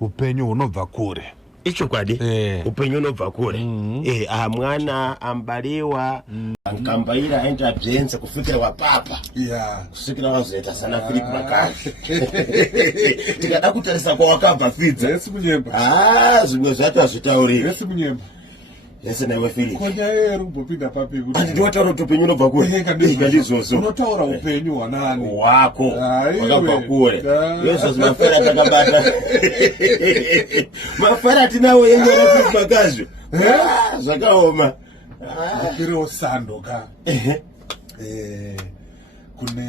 upenyu unobva kure. Icho kwadi upenyu unobva kure. Mwana ambaliwa ankambaira aenda byenze kufikira wapapa. Kufikira wazoita sana Philip Makazi. Tikada kutarisa kwa wakabva fidza. Yesi munyemba. Zvimwe zvacho azvitauri. Yesi munyemba. Yesi nawe Philip. Konya yero mbopinda papi kuti. Ndinotaura kuti upenyu unobva kure. Kandizozo. Unotaura upenyu wanani? Wako. Wakabva kure. Yeso zimafera takabata. Mafara tinawo yenyora Philip Makazi. Zvakaoma. Kupiro sandoka.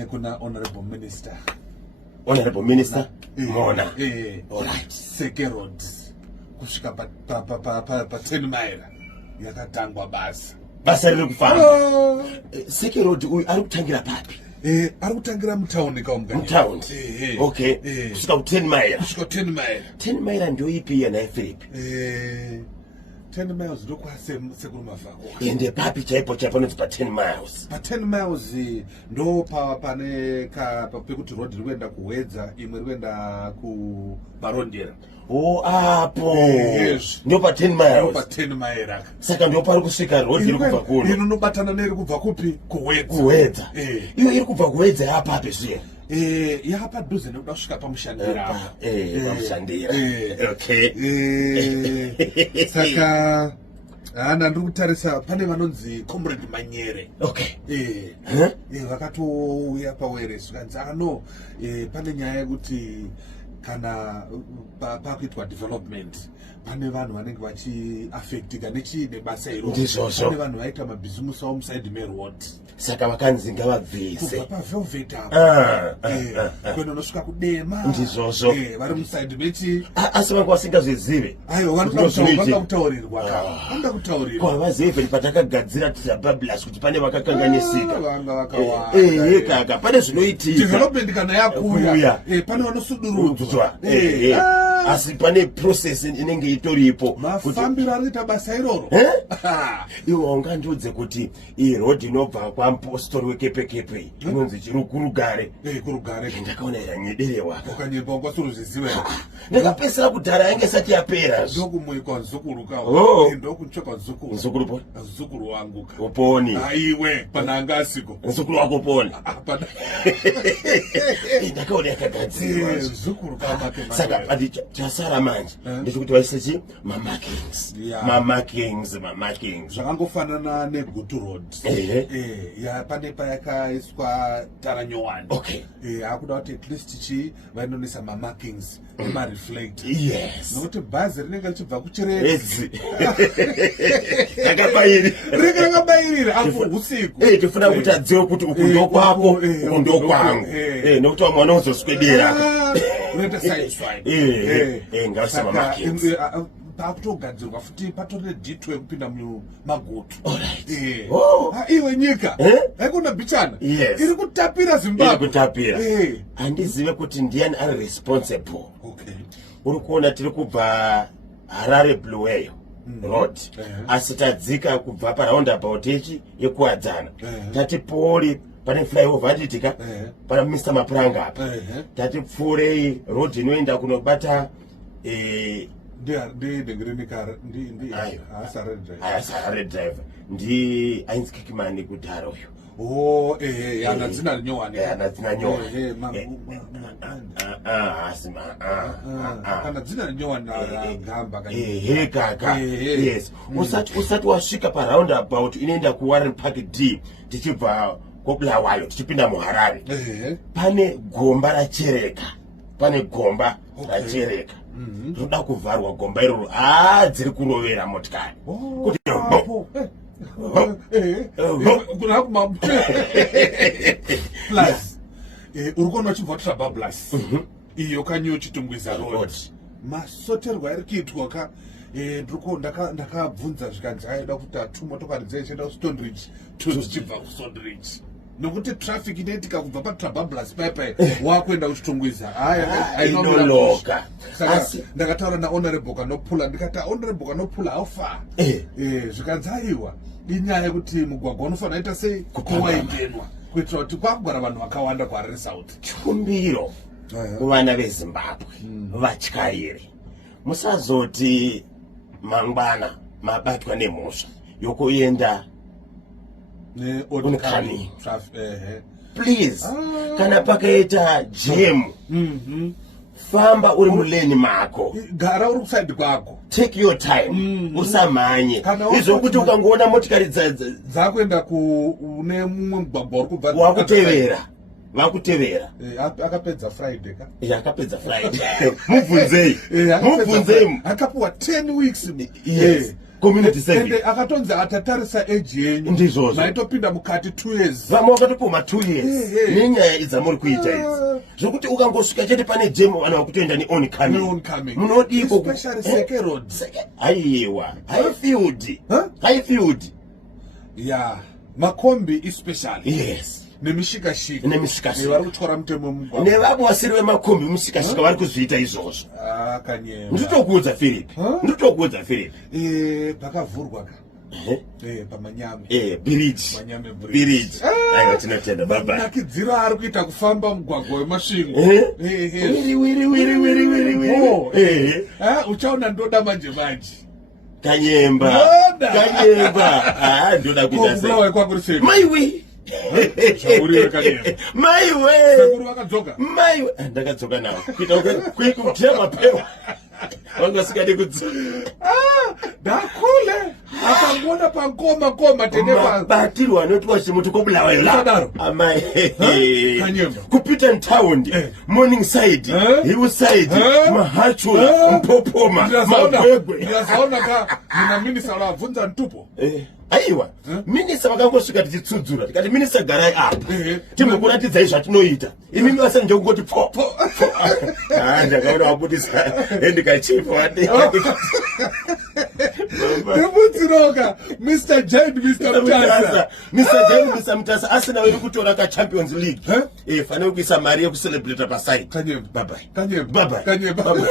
Kuna honorable minister. Honorable minister Mona. Alright. Sekerod. Kusvika pa 10 mile. Yakatangwa basa. Basa riri kufamba. Sekerod uyu ari kutangira papi? Ari kutangira mutauni kaumgani. Mutauni. Okay. Kusvika ku 10 mile. Kusvika 10 mile. 10 mile ndio ipi yana Philip? 10 miles ndokwa sekuru mavhako. Ende papi chaipo noti pa 10 miles. Pa 10 miles ndo pane pekuti road rikuenda kuwedza imwe rikuenda ku Barondera. Apo. Ndio pa 10 miles. Ndio pa 10 miles. Saka ndio pari kusvika road iri kubva kuno. Inobatana neri kubva kupi? Kuwedza. Kuwedza. Iyo iri kubva kuwedza yapa api zviye. Yapa duze nekuda kusvika pamushandira. Pamushandira. Okay. Saka ndiri kutarisa pane vanonzi Comrade Manyere. Okay. Vakatouya paweresu kanzi pane nyaya yekuti kana pakuitwa development pane vanhu vanenge vachiaffectika nebasa iro. Pane vanhu vaita mabhizimusi avo muside meroad. Saka vakanzi ngavabvise. Kubva pavelvet apa. Kwenda unosvika kudema. Ndizvozvo. Vari muside mechi. Asi vanga vasingazvizive. Aiwa vanoda kutaurirwa. Vanoda kutaurirwa. Havazivi vheri patakagadzira Bablas kuti pane vakakanganisika. Vanga vakawanda. Kaka pane zvinoitika. Development kana yakuya. Pane vanosudurudzwa. Asi pane process inenge itoripo. Mafambiro arikuita basa iroro. Iwe ungandiudze kuti iyi road inobva kwaMpostori weKepekepe inonzi Kurugare. Kurugare. Ndakaona yanyederewa. Ukanyemba kwasuruzvizive. Ndakapesera kudhara yange isati yapera. Ndokumuyikwa zukuru kawo. Ndokutsvakwa zukuru. Zukuru. Zukuru wangu. Uponi. Aiwe pana asiko. Zukuru wako uponi. Pana. Ndakaona yakagadzirwa. Zukuru kama ke. Saka chasara manje ndikuti vaisechi mamakings. Zvakangofanana neGutu Road. Pane payakaiswa tara nyowani. Okay. Akuda kuti at least vainonisa mamakings nemareflect. Yes. Nokuti bhazi rinenge richibva kuCherezi. Rakabayirira apo usiku. Tifuna kuti adziwe kuti uku ndokwako, uku ndokwangu. Nokuti vamwe vanozoswedera. Unoita side swipe. Ngavisa mamakings. Pakutogadzirwa futi patorine D2 yekupinda mumagutu. Alright. Iwe nyika. Haikuna bichana. Yes. Iri kutapira Zimbabwe. Iri kutapira. Handizive kuti ndiani ari responsible. Okay. Uri kuona tiri kubva Harare Bluewayo Road. Asi tadzika kubva paroundabout yekuwadzana. Tati pori pane flyover anditika. Pana Mr. Mapuranga apa. Tati pfuurei road inoenda kunobata Harare driver ndi Ainzi Kikimani kudhara uyu. Yana dzina nyowani. Yana dzina nyowani. Kana dzina nyowani gamba kana. Kaka. Yes. Usati wasvika paroundabout inoenda kuWarren Park D tichibva koBulawayo tichipinda muHarare. Pane gomba rachereka. Roda kuvharwa gomba iroro. Dziri kurovera motikari. Kuti plus urikona uchibva kuTrabablas iyo kanyo chitungwiza road masoterwa ari kuitwa ka ndakabvunza zvikanzi aida kuti motokari dzaichienda kuStonebridge dzichibva kuStonebridge nokuti traffic inoitika kubva paTrabablas paipai wakuenda kuchitungwiza inoloka. Ndakataura nahonorable Kanopula ndikati honorable Kanopula haufa zvikanzi aiwa inyaya yekuti mugwagwa unofanira kuita sei kuwaitenwa kuitira kuti kwakugara vanhu vakawanda kuHarare South. Chikumbiro kuvana veZimbabwe vatyairi musazoti mangwana mabatwa nemusha yokuenda unkani please kana pakaita jam famba uri muleni mako gara uri kuside kwako take your time usamanye izokuti ukangoona motikari dzakuenda une mumwe mugwagwa uri kubva vakutevera akapedza Friday ka akapedza Friday mubvunzei akapuwa 10 weeks yes community service ende akatonzi atatarisa age yenyu ndizvozvo maitopinda mukati 2 years vamwe vakatopoma 2 years nenyaya idzamuri kuita idzi zvokuti ukangosvika chete pane jemo vanhu vakutoenda neoncoming munodiko especially Seke Road aiwa highfield ya makombi especially yes nemishikashika vari kutyora mutemo mugwagwa nevavo vasiri vemakombi mishikashika vari kuzviita izvozvo nditokuudza Philip pakavhurwa ka pamanyame bridge aiwa tinotenda baba nakidzira ari kuita kufamba mugwagwa wemasvingo uchaona ndoda manje kanyemba ndoda kuita maiwe maiwe ndakadzoka nawo kuita kutia mapewa wanga sikadi kudzoka ndakule akangona pangoma tenebatirwa anotwa chimuti kobulawa yela amai kupita ntaundi morning side hillside mahacho mpopoma mabwegwe ndazaona ka mina minisa lavunza ntupo aiwa minisa vakangosvika tichitsudzura tikati minisa garai apa timbokuratidzai zvatinoita imi mivasa njekungoti popo ndakaona wabudisa endikachifa ndimudziroka Mr. Jane Mr. Mutasa asina weri kutora kaChampions League fanire kuisa mari yekucelebrata paside Kanyemba. bye bye